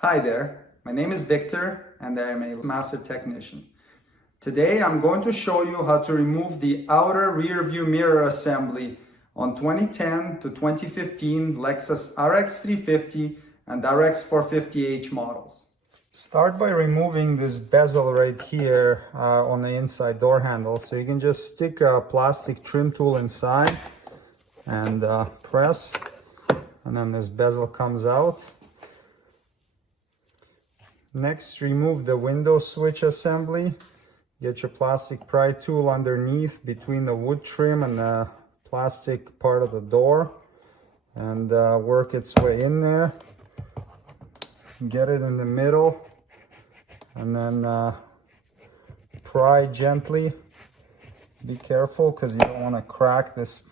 Hi there, my name is Victor and I am a master technician. Today I'm going to show you how to remove the outer rear view mirror assembly on 2010 to 2015 Lexus RX350 and RX450h models. Start by removing this bezel right here on the inside door handle. So you can just stick a plastic trim tool inside and press, and then this bezel comes out. Next, remove the window switch assembly. Get your plastic pry tool underneath between the wood trim and the plastic part of the door and work its way in there. Get it in the middle and then pry gently. Be careful because you don't want to crack this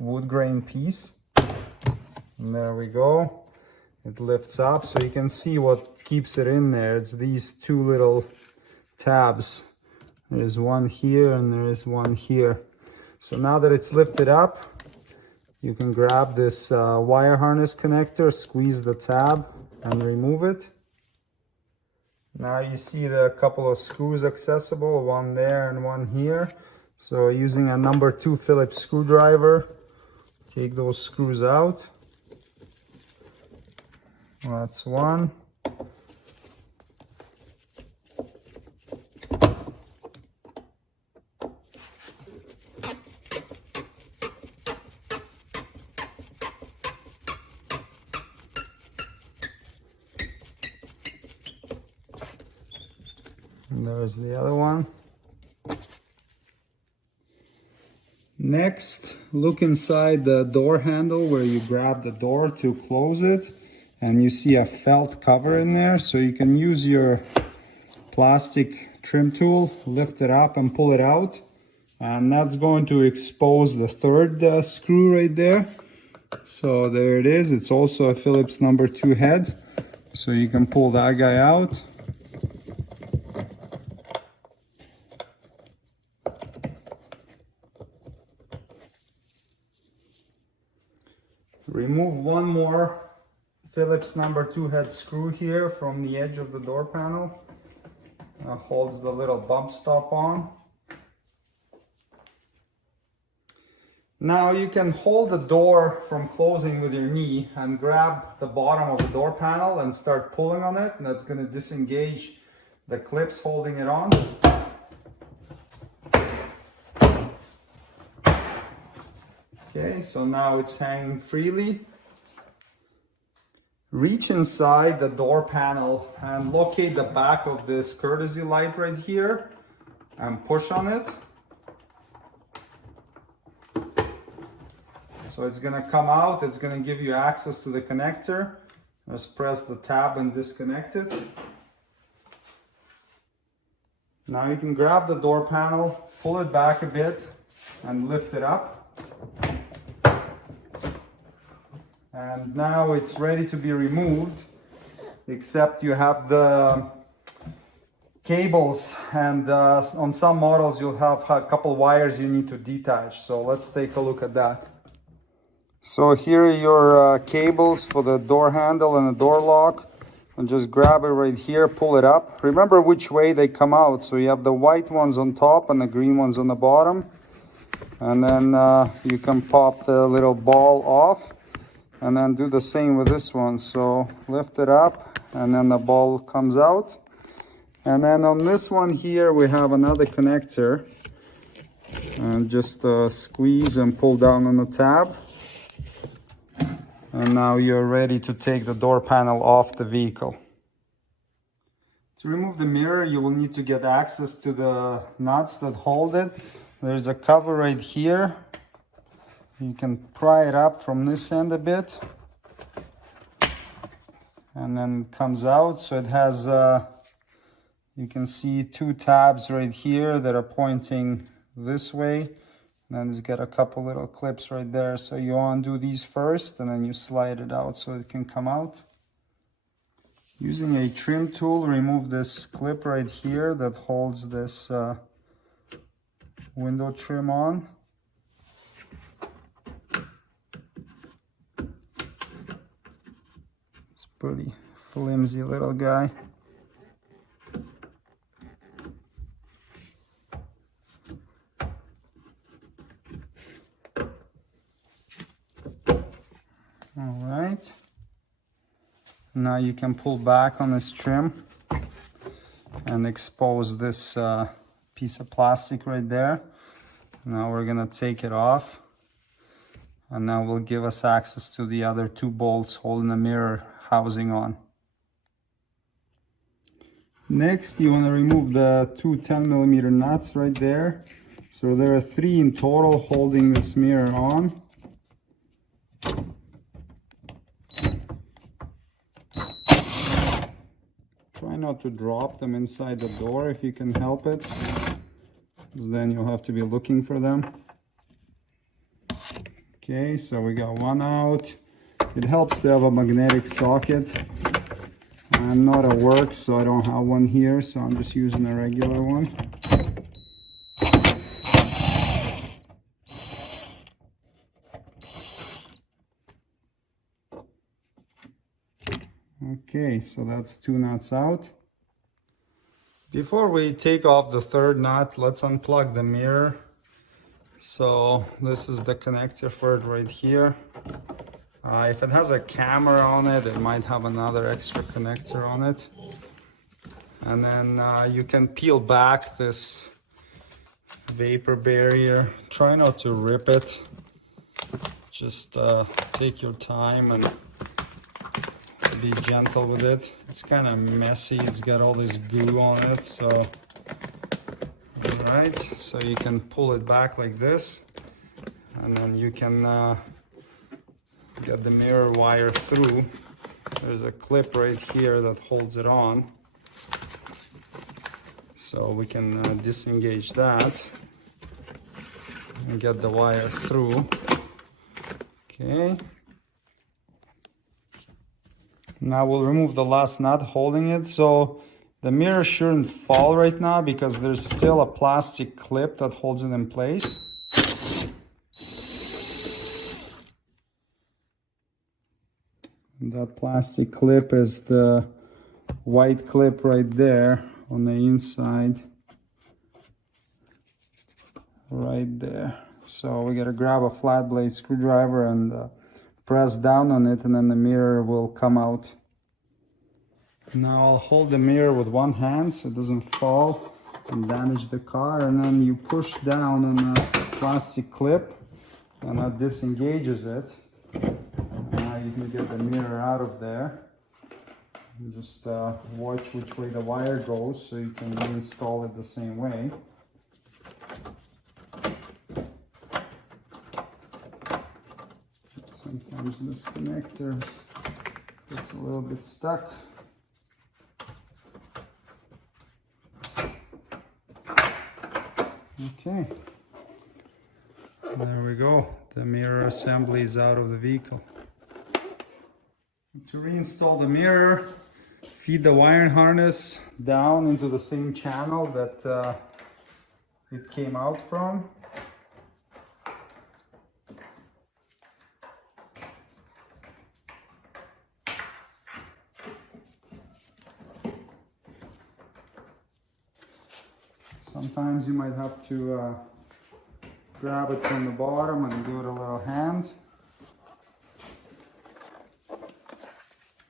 wood grain piece. And there we go. It lifts up so you can see what keeps it in there. It's these two little tabs. There's one here and there is one here. So now that it's lifted up, you can grab this wire harness connector, squeeze the tab and remove it. Now you see the couple of screws accessible, one there and one here. So using a number 2 Phillips screwdriver, take those screws out. That's one. And there's the other one. Next, look inside the door handle where you grab the door to close it. And you see a felt cover in there, so you can use your plastic trim tool, lift it up and pull it out. And that's going to expose the third screw right there. So there it is. It's also a Phillips number 2 head. So you can pull that guy out. Remove one more Phillips number 2 head screw here from the edge of the door panel. Holds the little bump stop on. Now you can hold the door from closing with your knee and grab the bottom of the door panel and start pulling on it, and that's going to disengage the clips holding it on. Okay, so now it's hanging freely. Reach inside the door panel and locate the back of this courtesy light right here and push on it. So it's going to come out, it's going to give you access to the connector. Just press the tab and disconnect it. Now you can grab the door panel, pull it back a bit and lift it up. And now it's ready to be removed, except you have the cables, and on some models you'll have a couple wires you need to detach. So let's take a look at that. So here are your cables for the door handle and the door lock. And just grab it right here, pull it up. Remember which way they come out. So you have the white ones on top and the green ones on the bottom. And then you can pop the little ball off. And then do the same with this one. So lift it up and then the ball comes out. And then on this one here we have another connector. And just squeeze and pull down on the tab. And now you're ready to take the door panel off the vehicle. To remove the mirror, you will need to get access to the nuts that hold it. There's a cover right here. You can pry it up from this end a bit and then it comes out. So it has, you can see 2 tabs right here that are pointing this way. And then it's got a couple little clips right there. So you undo these first and then you slide it out so it can come out. Using a trim tool, remove this clip right here that holds this window trim on. pretty flimsy little guy. All right. Now you can pull back on this trim and expose this piece of plastic right there. Now we're gonna take it off, and now will give us access to the other 2 bolts holding the mirror housing on. Next, you want to remove the 2 10mm nuts right there. So there are 3 in total holding this mirror on. Try not to drop them inside the door if you can help it, because then you'll have to be looking for them. Okay, so we got 1 out. It helps to have a magnetic socket. I'm not at work, so I don't have one here, so I'm just using a regular one. Okay, so that's 2 nuts out. Before we take off the 3rd nut, let's unplug the mirror. So this is the connector for it right here. If it has a camera on it, it might have another extra connector on it. And then you can peel back this vapor barrier. Try not to rip it. Just take your time and be gentle with it. It's kind of messy. It's got all this glue on it. So, all right. So you can pull it back like this, and then you can get the mirror wire through. There's a clip right here that holds it on, so we can disengage that and get the wire through. Okay, now we'll remove the last nut holding it. So the mirror shouldn't fall right now because there's still a plastic clip that holds it in place. That plastic clip is the white clip right there on the inside. Right there. So we gotta grab a flat blade screwdriver and press down on it, and then the mirror will come out. Now I'll hold the mirror with 1 hand so it doesn't fall and damage the car, and then you push down on the plastic clip and that disengages it. Now you can get the mirror out of there. And just watch which way the wire goes so you can reinstall it the same way. Sometimes this connector gets a little bit stuck. Okay, there we go. The mirror assembly is out of the vehicle. To reinstall the mirror, feed the wiring harness down into the same channel that it came out from. Sometimes you might have to grab it from the bottom and give it a little hand.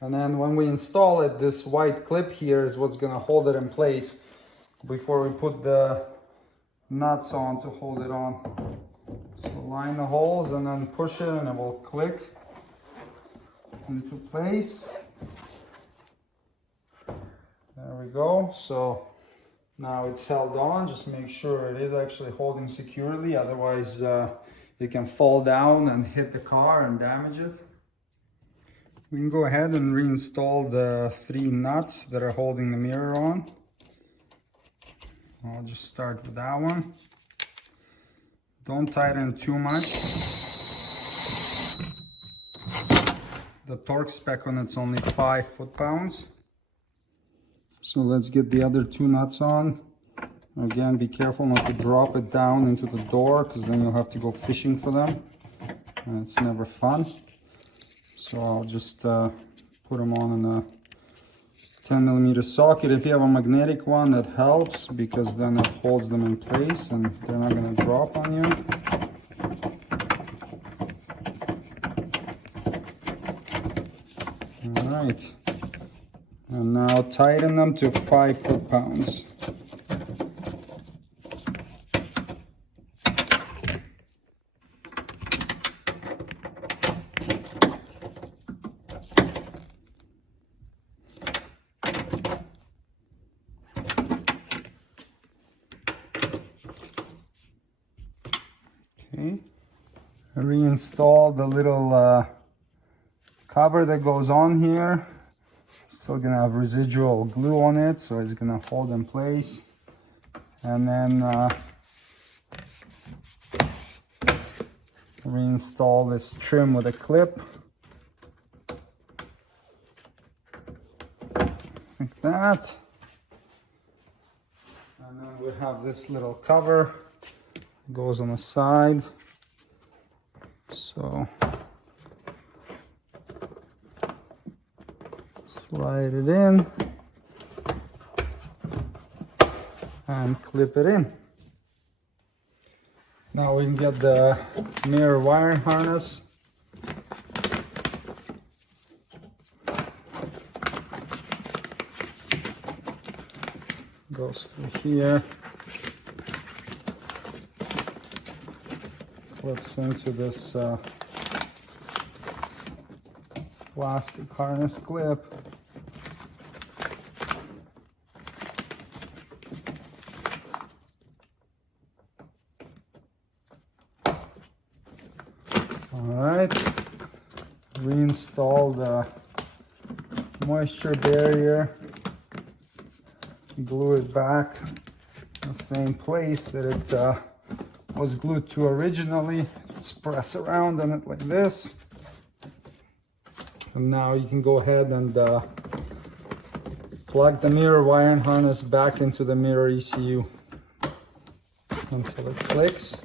And then when we install it, this white clip here is what's going to hold it in place before we put the nuts on to hold it on. So line the holes and then push it and it will click into place. There we go. So now it's held on. Just make sure it is actually holding securely, otherwise it can fall down and hit the car and damage it. We can go ahead and reinstall the 3 nuts that are holding the mirror on. I'll just start with that one. Don't tighten too much. The torque spec on it's only 5 foot-pounds. So let's get the other 2 nuts on. Again, be careful not to drop it down into the door, because then you'll have to go fishing for them. And it's never fun. So I'll just put them on in a 10mm socket. If you have a magnetic one, that helps because then it holds them in place and they're not going to drop on you. All right, and now tighten them to 5 foot-pounds. Okay, reinstall the little cover that goes on here. Still gonna have residual glue on it, so it's gonna hold in place. And then reinstall this trim with a clip, like that. And then we have this little cover. Goes on the side, so slide it in and clip it in. Now we can get the mirror wiring harness. Goes through here. Clips into this plastic harness clip. All right, reinstall the moisture barrier, glue it back in the same place that it was glued to originally. Just press around on it like this. And now you can go ahead and plug the mirror wiring harness back into the mirror ECU until it clicks.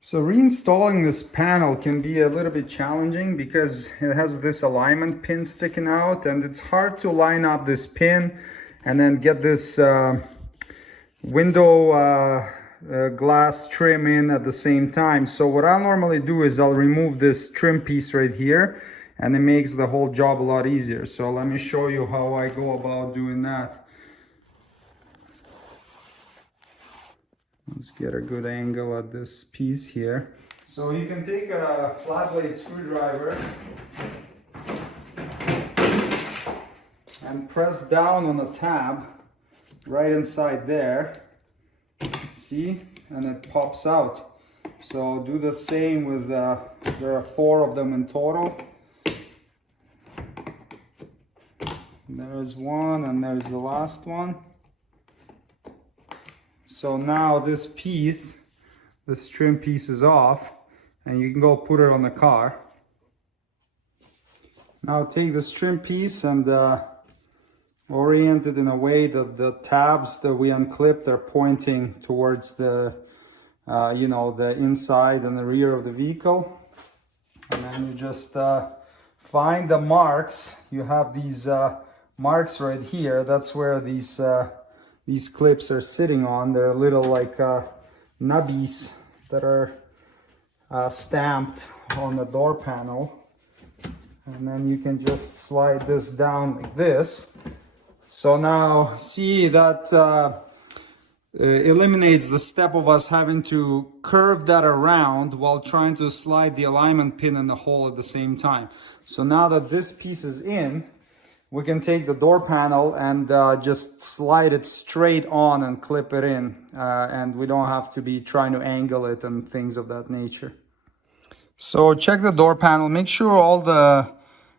So reinstalling this panel can be a little bit challenging because it has this alignment pin sticking out, and it's hard to line up this pin and then get this window glass trim in at the same time. So what I'll normally do is I'll remove this trim piece right here, and it makes the whole job a lot easier. So let me show you how I go about doing that. Let's get a good angle at this piece here. So you can take a flat blade screwdriver and press down on the tab right inside there. See, and it pops out. So do the same with there are 4 of them in total. There's one, and there's the last one. So now this piece, this trim piece, is off, and you can go put it on the car. Now take this trim piece and orient it in a way that the tabs that we unclipped are pointing towards the you know, the inside and the rear of the vehicle. And then you just find the marks. You have these marks right here. That's where these clips are sitting on. They're little like nubbies that are stamped on the door panel. And then you can just slide this down like this. So now see that eliminates the step of us having to curve that around while trying to slide the alignment pin in the hole at the same time. So now that this piece is in, we can take the door panel and just slide it straight on and clip it in. And we don't have to be trying to angle it and things of that nature. So check the door panel, make sure all the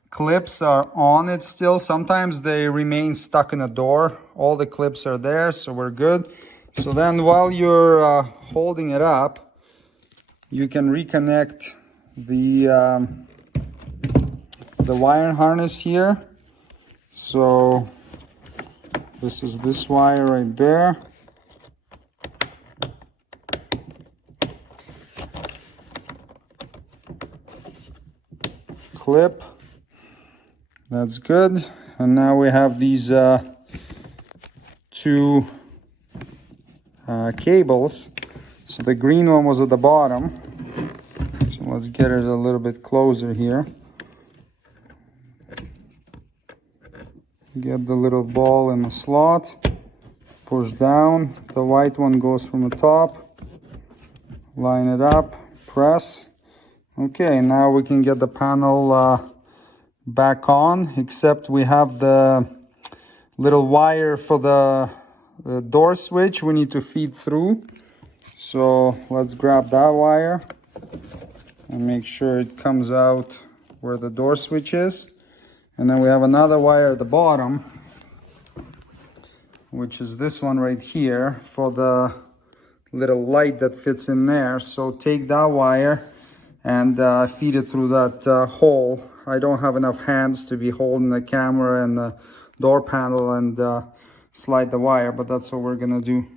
clips are on it still. Sometimes they remain stuck in the door. All the clips are there, so we're good. So then while you're holding it up, you can reconnect the wire harness here. So this is this wire right there. Clip. That's good. And now we have these two cables. So the green one was at the bottom. So let's get it a little bit closer here. Get the little ball in the slot. Push down. The white one goes from the top. Line it up. Press. Okay, now we can get the panel back on, except we have the little wire for the door switch we need to feed through. So let's grab that wire and make sure it comes out where the door switch is. And then we have another wire at the bottom, which is this one right here for the little light that fits in there. So take that wire and feed it through that hole. I don't have enough hands to be holding the camera and the door panel and slide the wire, but that's what we're gonna do.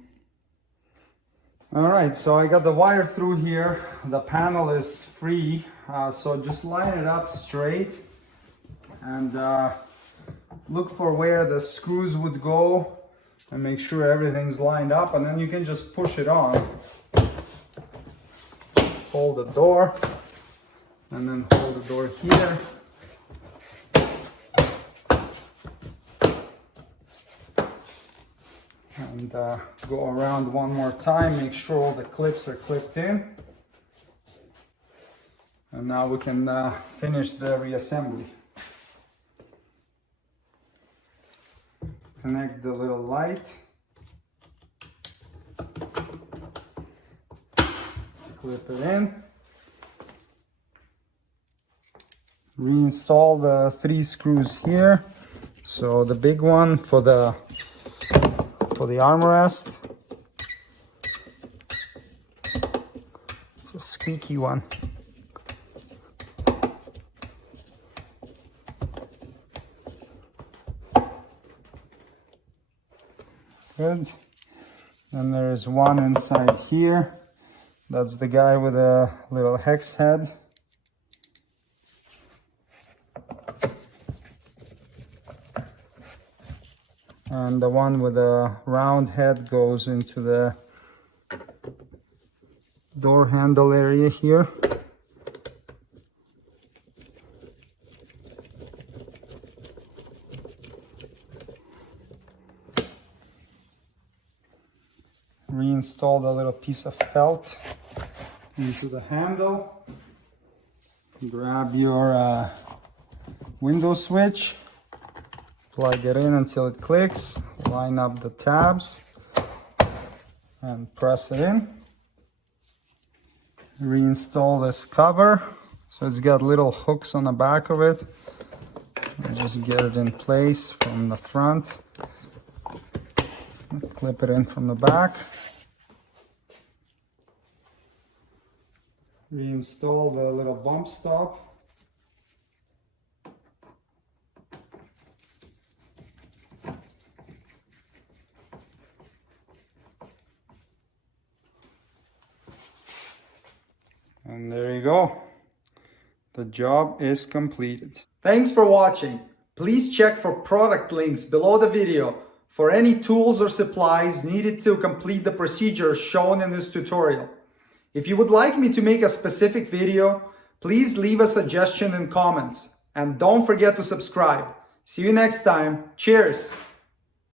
All right, so I got the wire through here. The panel is free, so just line it up straight and look for where the screws would go and make sure everything's lined up, and then you can just push it on. Hold the door and then hold the door here. And go around one more time, make sure all the clips are clipped in. And now we can finish the reassembly. Connect the little light. Clip it in. Reinstall the 3 screws here. So the big one for the armrest. It's a squeaky one. Good. And there is one inside here. That's the guy with a little hex head. And the one with a round head goes into the door handle area here. Reinstall the little piece of felt into the handle. Grab your window switch. Plug it in until it clicks, line up the tabs and press it in. Reinstall this cover. So it's got little hooks on the back of it. And just get it in place from the front. Clip it in from the back. Reinstall the little bump stop. And there you go. The job is completed. Thanks for watching. Please check for product links below the video for any tools or supplies needed to complete the procedure shown in this tutorial. If you would like me to make a specific video, please leave a suggestion in comments. And don't forget to subscribe. See you next time. Cheers!